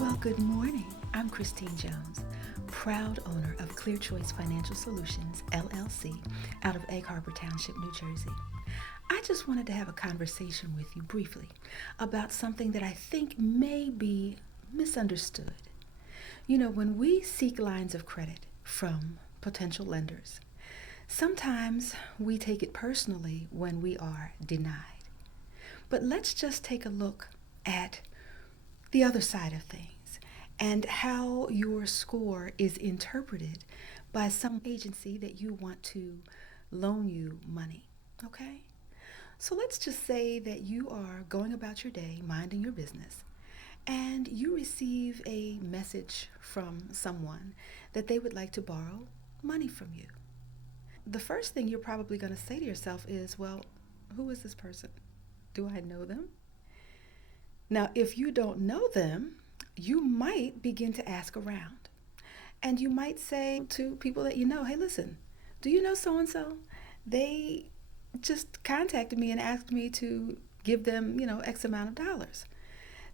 Well, good morning. I'm Christine Jones, proud owner of Clear Choice Financial Solutions, LLC, out of Egg Harbor Township, New Jersey. I just wanted to have a conversation with you briefly about something that I think may be misunderstood. You know, when we seek lines of credit from potential lenders, sometimes we take it personally when we are denied. But let's just take a look at the other side of things and how your score is interpreted by some agency that you want to loan you money. Okay? So let's just say that you are going about your day, minding your business, and you receive a message from someone that they would like to borrow money from you. The first thing you're probably going to say to yourself is, well, who is this person? Do I know them? Now, if you don't know them, you might begin to ask around. And you might say to people that you know, hey, listen, do you know so and so? They just contacted me and asked me to give them, X amount of dollars.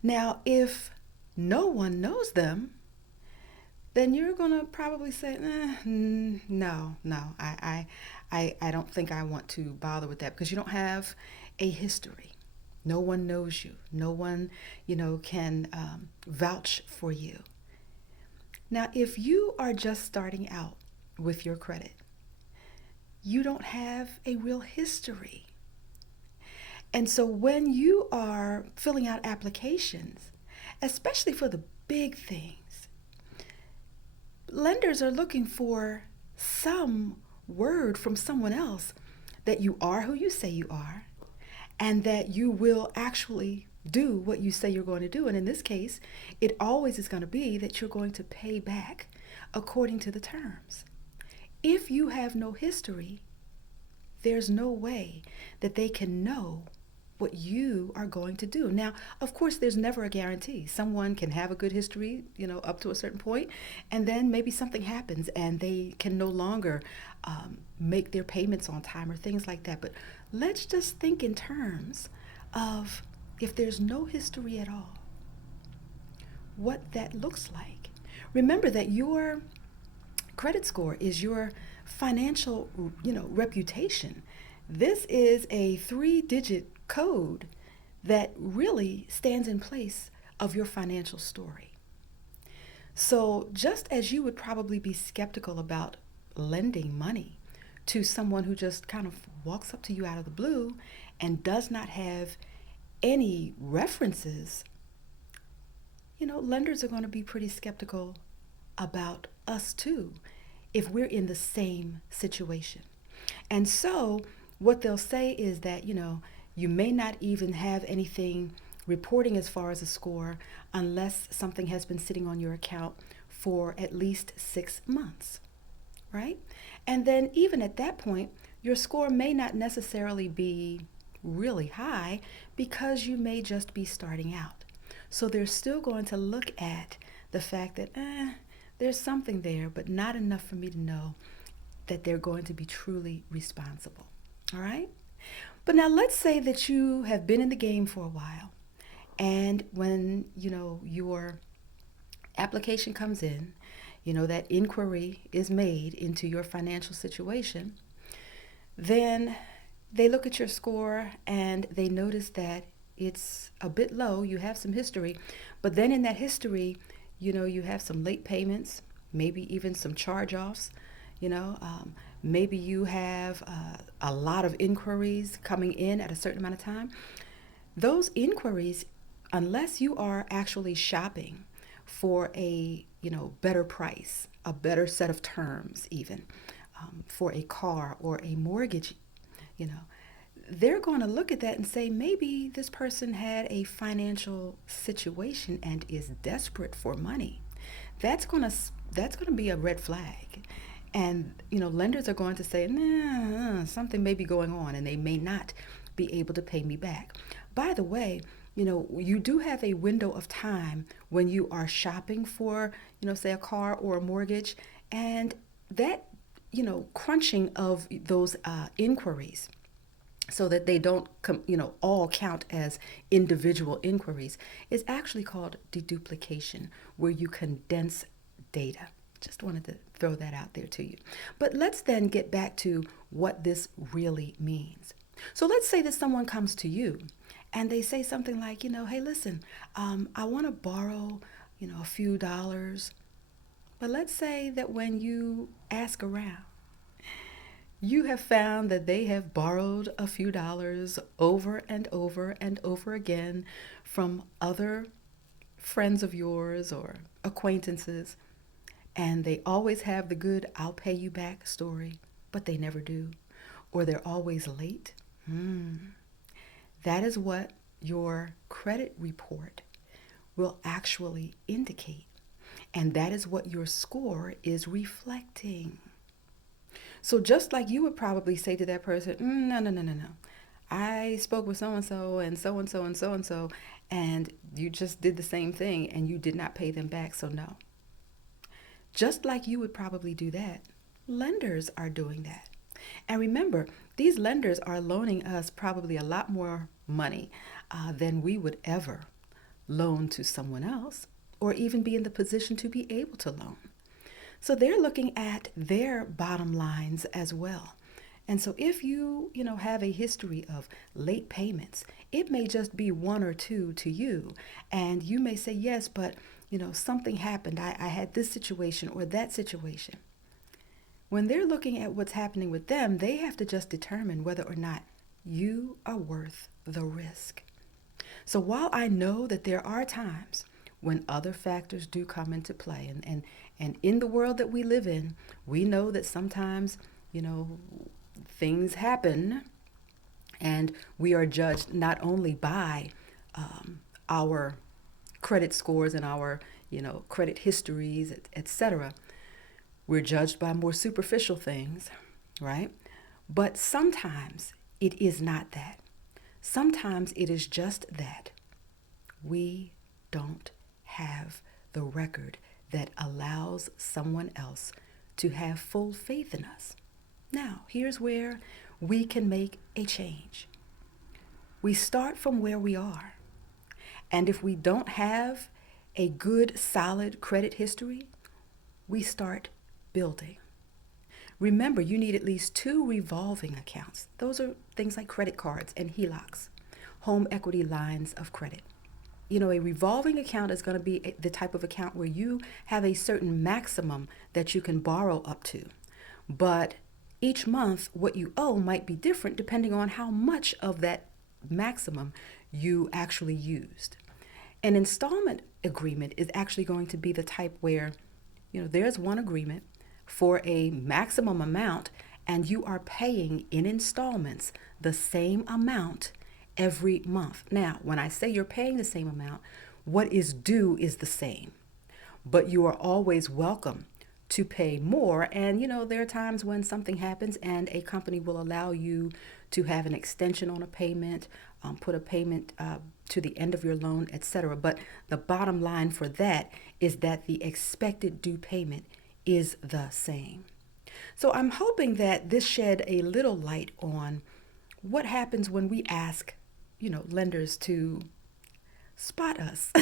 Now, if no one knows them, then you're going to probably say, no, I don't think I want to bother with that because you don't have a history. No one knows you. No one, can vouch for you. Now, if you are just starting out with your credit, you don't have a real history. And so when you are filling out applications, especially for the big things, lenders are looking for some word from someone else that you are who you say you are, and that you will actually do what you say you're going to do. And in this case, it always is going to be that you're going to pay back according to the terms. If you have no history, there's no way that they can know what you are going to do. Now, of course, there's never a guarantee. Someone can have a good history, up to a certain point, and then maybe something happens and they can no longer make their payments on time or things like that. But let's just think in terms of if there's no history at all, what that looks like. Remember that your credit score is your financial, reputation. This is a 3-digit code that really stands in place of your financial story. So just as you would probably be skeptical about lending money to someone who just kind of walks up to you out of the blue and does not have any references, lenders are going to be pretty skeptical about us too if we're in the same situation. And so what they'll say is that, you may not even have anything reporting as far as a score unless something has been sitting on your account for at least 6 months, right? And then even at that point, your score may not necessarily be really high because you may just be starting out. So they're still going to look at the fact that there's something there, but not enough for me to know that they're going to be truly responsible. All right? But now let's say that you have been in the game for a while, and when, your application comes in, that inquiry is made into your financial situation, then they look at your score and they notice that it's a bit low. You have some history, but then in that history, you have some late payments, maybe even some charge-offs, maybe you have a lot of inquiries coming in at a certain amount of time. Those inquiries, unless you are actually shopping for a better price, a better set of terms even, for a car or a mortgage, they're going to look at that and say maybe this person had a financial situation and is desperate for money. That's going to be a red flag. And, lenders are going to say, nah, something may be going on, and they may not be able to pay me back. By the way, you do have a window of time when you are shopping for, say a car or a mortgage, and that, crunching of those inquiries so that they don't all count as individual inquiries, is actually called deduplication, where you condense data. Just wanted to throw that out there to you. But let's then get back to what this really means. So let's say that someone comes to you and they say something like, hey, listen, I want to borrow, a few dollars. But let's say that when you ask around, you have found that they have borrowed a few dollars over and over and over again from other friends of yours or acquaintances, and they always have the good "I'll pay you back" story, but they never do, or they're always late. That is what your credit report will actually indicate, and that is what your score is reflecting. So just like you would probably say to that person, no, no, no, no, no. I spoke with so and so and so and so and so and so, and you just did the same thing and you did not pay them back, so no. Just like you would probably do that, lenders are doing that. And remember, these lenders are loaning us probably a lot more money than we would ever loan to someone else, or even be in the position to be able to loan. So they're looking at their bottom lines as well. And so if you have a history of late payments, it may just be one or two to you. And you may say, yes, but something happened. I had this situation or that situation. When they're looking at what's happening with them, they have to just determine whether or not you are worth the risk. So while I know that there are times when other factors do come into play, and in the world that we live in, we know that sometimes, things happen, and we are judged not only by our credit scores and our, credit histories, etc. We're judged by more superficial things, right? But sometimes it is not that. Sometimes it is just that we don't have the record that allows someone else to have full faith in us. Now, here's where we can make a change. We start from where we are. And if we don't have a good, solid credit history, we start building. Remember, you need at least 2 revolving accounts. Those are things like credit cards and HELOCs, home equity lines of credit. A revolving account is going to be the type of account where you have a certain maximum that you can borrow up to. But each month, what you owe might be different depending on how much of that maximum you actually used. An installment agreement is actually going to be the type where, there's one agreement for a maximum amount, and you are paying in installments the same amount every month. Now, when I say you're paying the same amount, what is due is the same, but you are always welcome to pay more. And there are times when something happens and a company will allow you to have an extension on a payment, put a payment to the end of your loan, etc. But the bottom line for that is that the expected due payment is the same. So I'm hoping that this shed a little light on what happens when we ask, lenders to spot us,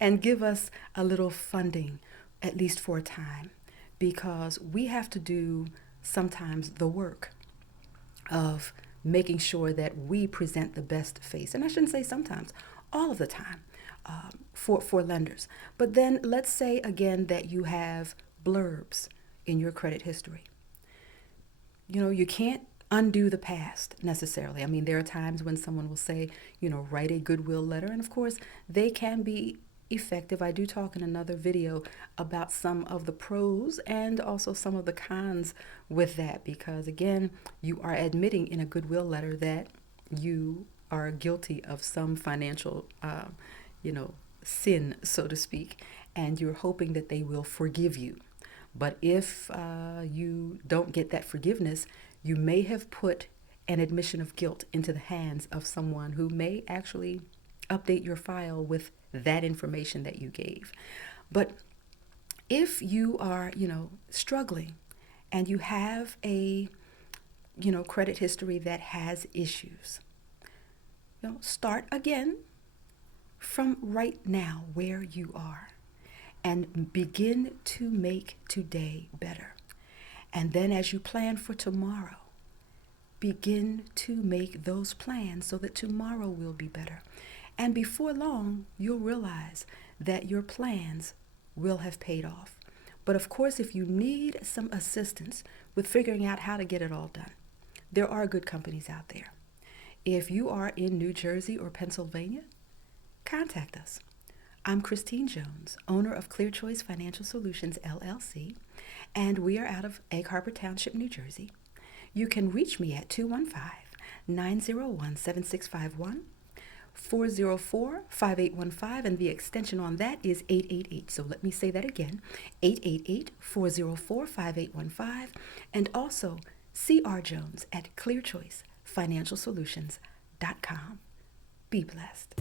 and give us a little funding, at least for a time, because we have to do sometimes the work of making sure that we present the best face. And I shouldn't say sometimes, all of the time, for lenders. But then let's say again that you have blurbs in your credit history. You can't undo the past necessarily. I mean, there are times when someone will say, write a goodwill letter. And of course, they can be effective. I do talk in another video about some of the pros and also some of the cons with that, because again, you are admitting in a goodwill letter that you are guilty of some financial, sin, so to speak, and you're hoping that they will forgive you. But if you don't get that forgiveness, you may have put an admission of guilt into the hands of someone who may actually update your file with that information that you gave. But if you are, struggling and you have a credit history that has issues. Start again from right now where you are and begin to make today better. And then as you plan for tomorrow, begin to make those plans so that tomorrow will be better. And before long, you'll realize that your plans will have paid off. But of course, if you need some assistance with figuring out how to get it all done, there are good companies out there. If you are in New Jersey or Pennsylvania, contact us. I'm Christine Jones, owner of Clear Choice Financial Solutions, LLC, and we are out of Egg Harbor Township, New Jersey. You can reach me at 215-901-7651, 404-5815, and the extension on that is 888. So let me say that again, 888-404-5815, and also CRJones at clearchoicefinancialsolutions.com. Be blessed.